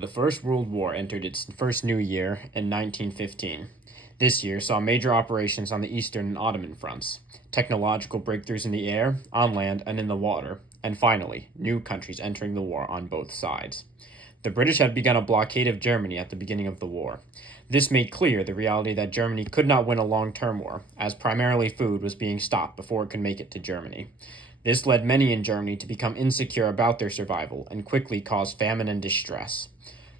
The First World War entered its first new year in 1915. This year saw major operations on the Eastern and Ottoman fronts, technological breakthroughs in the air, on land, and in the water, and finally, new countries entering the war on both sides. The British had begun a blockade of Germany at the beginning of the war. This made clear the reality that Germany could not win a long-term war, as primarily food was being stopped before it could make it to Germany. This led many in Germany to become insecure about their survival and quickly caused famine and distress.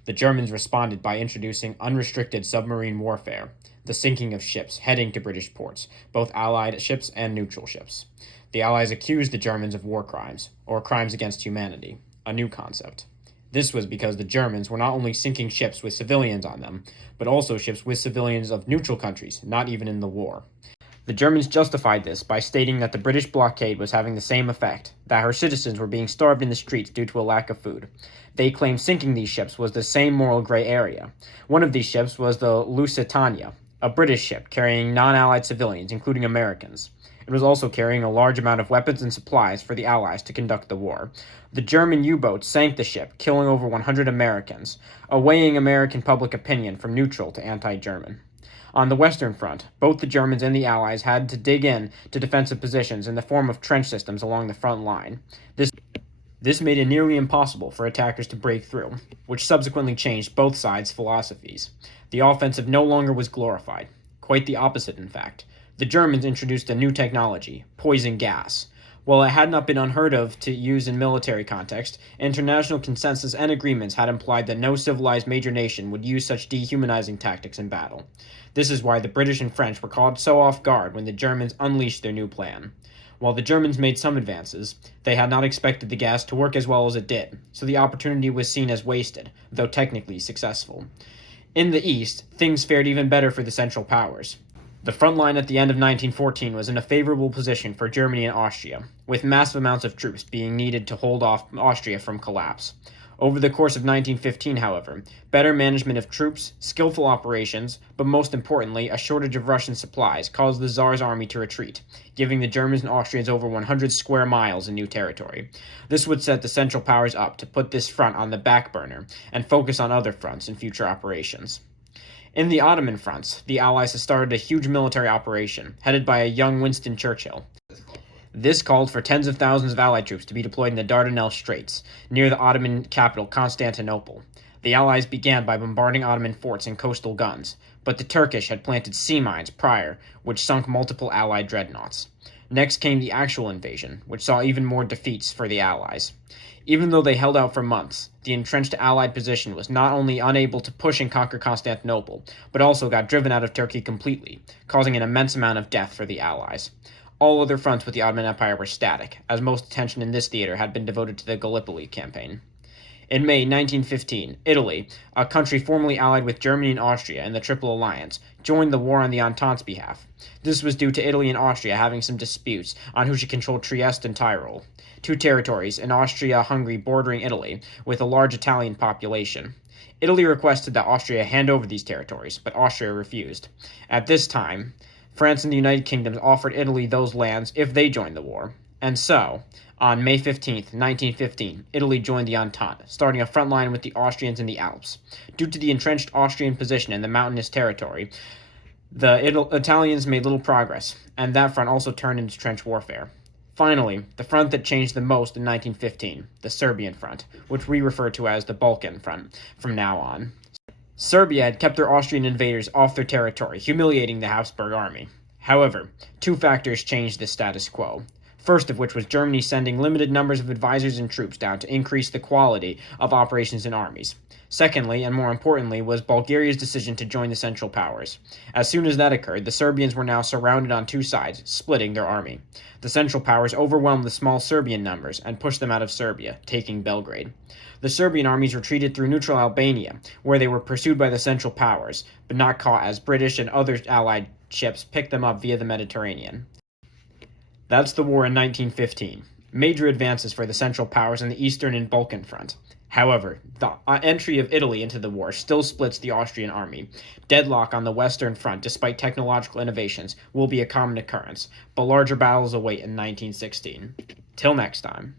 The Germans responded by introducing unrestricted submarine warfare, the sinking of ships heading to British ports, both Allied ships and neutral ships. The Allies accused the Germans of war crimes, or crimes against humanity, a new concept. This was because the Germans were not only sinking ships with civilians on them, but also ships with civilians of neutral countries, not even in the war. The Germans justified this by stating that the British blockade was having the same effect, that her citizens were being starved in the streets due to a lack of food. They claimed sinking these ships was the same moral gray area. One of these ships was the Lusitania, a British ship carrying non-Allied civilians, including Americans. It was also carrying a large amount of weapons and supplies for the Allies to conduct the war. The German U-boat sank the ship, killing over 100 Americans, swaying American public opinion from neutral to anti-German. On the Western Front, both the Germans and the Allies had to dig in to defensive positions in the form of trench systems along the front line. This made it nearly impossible for attackers to break through, which subsequently changed both sides' philosophies. The offensive no longer was glorified. Quite the opposite, in fact. The Germans introduced a new technology, poison gas. While it had not been unheard of to use in military context, international consensus and agreements had implied that no civilized major nation would use such dehumanizing tactics in battle. This is why the British and French were caught so off guard when the Germans unleashed their new plan. While the Germans made some advances, they had not expected the gas to work as well as it did, so the opportunity was seen as wasted, though technically successful. In the East, things fared even better for the Central Powers. The front line at the end of 1914 was in a favorable position for Germany and Austria, with massive amounts of troops being needed to hold off Austria from collapse. Over the course of 1915, however, better management of troops, skillful operations, but most importantly, a shortage of Russian supplies caused the Tsar's army to retreat, giving the Germans and Austrians over 100 square miles in new territory. This would set the Central Powers up to put this front on the back burner and focus on other fronts in future operations. In the Ottoman fronts, the Allies had started a huge military operation, headed by a young Winston Churchill. This called for tens of thousands of Allied troops to be deployed in the Dardanelles Straits, near the Ottoman capital Constantinople. The Allies began by bombarding Ottoman forts and coastal guns, but the Turkish had planted sea mines prior, which sunk multiple Allied dreadnoughts. Next came the actual invasion, which saw even more defeats for the Allies. Even though they held out for months, the entrenched Allied position was not only unable to push and conquer Constantinople, but also got driven out of Turkey completely, causing an immense amount of death for the Allies. All other fronts with the Ottoman Empire were static, as most attention in this theater had been devoted to the Gallipoli campaign. In May 1915, Italy, a country formerly allied with Germany and Austria in the Triple Alliance, joined the war on the Entente's behalf. This was due to Italy and Austria having some disputes on who should control Trieste and Tyrol, two territories in Austria-Hungary bordering Italy, with a large Italian population. Italy requested that Austria hand over these territories, but Austria refused. At this time, France and the United Kingdom offered Italy those lands if they joined the war. And so, on May 15, 1915, Italy joined the Entente, starting a front line with the Austrians in the Alps. Due to the entrenched Austrian position in the mountainous territory, the Italians made little progress, and that front also turned into trench warfare. Finally, the front that changed the most in 1915, the Serbian front, which we refer to as the Balkan front from now on. Serbia had kept their Austrian invaders off their territory, humiliating the Habsburg army. However, two factors changed the status quo. First of which was Germany sending limited numbers of advisors and troops down to increase the quality of operations and armies. Secondly, and more importantly, was Bulgaria's decision to join the Central Powers. As soon as that occurred, the Serbians were now surrounded on two sides, splitting their army. The Central Powers overwhelmed the small Serbian numbers and pushed them out of Serbia, taking Belgrade. The Serbian armies retreated through neutral Albania, where they were pursued by the Central Powers, but not caught as British and other Allied ships picked them up via the Mediterranean. That's the war in 1915. Major advances for the Central Powers on the Eastern and Balkan front. However, the entry of Italy into the war still splits the Austrian army. Deadlock on the Western Front, despite technological innovations, will be a common occurrence, but larger battles await in 1916. Till next time.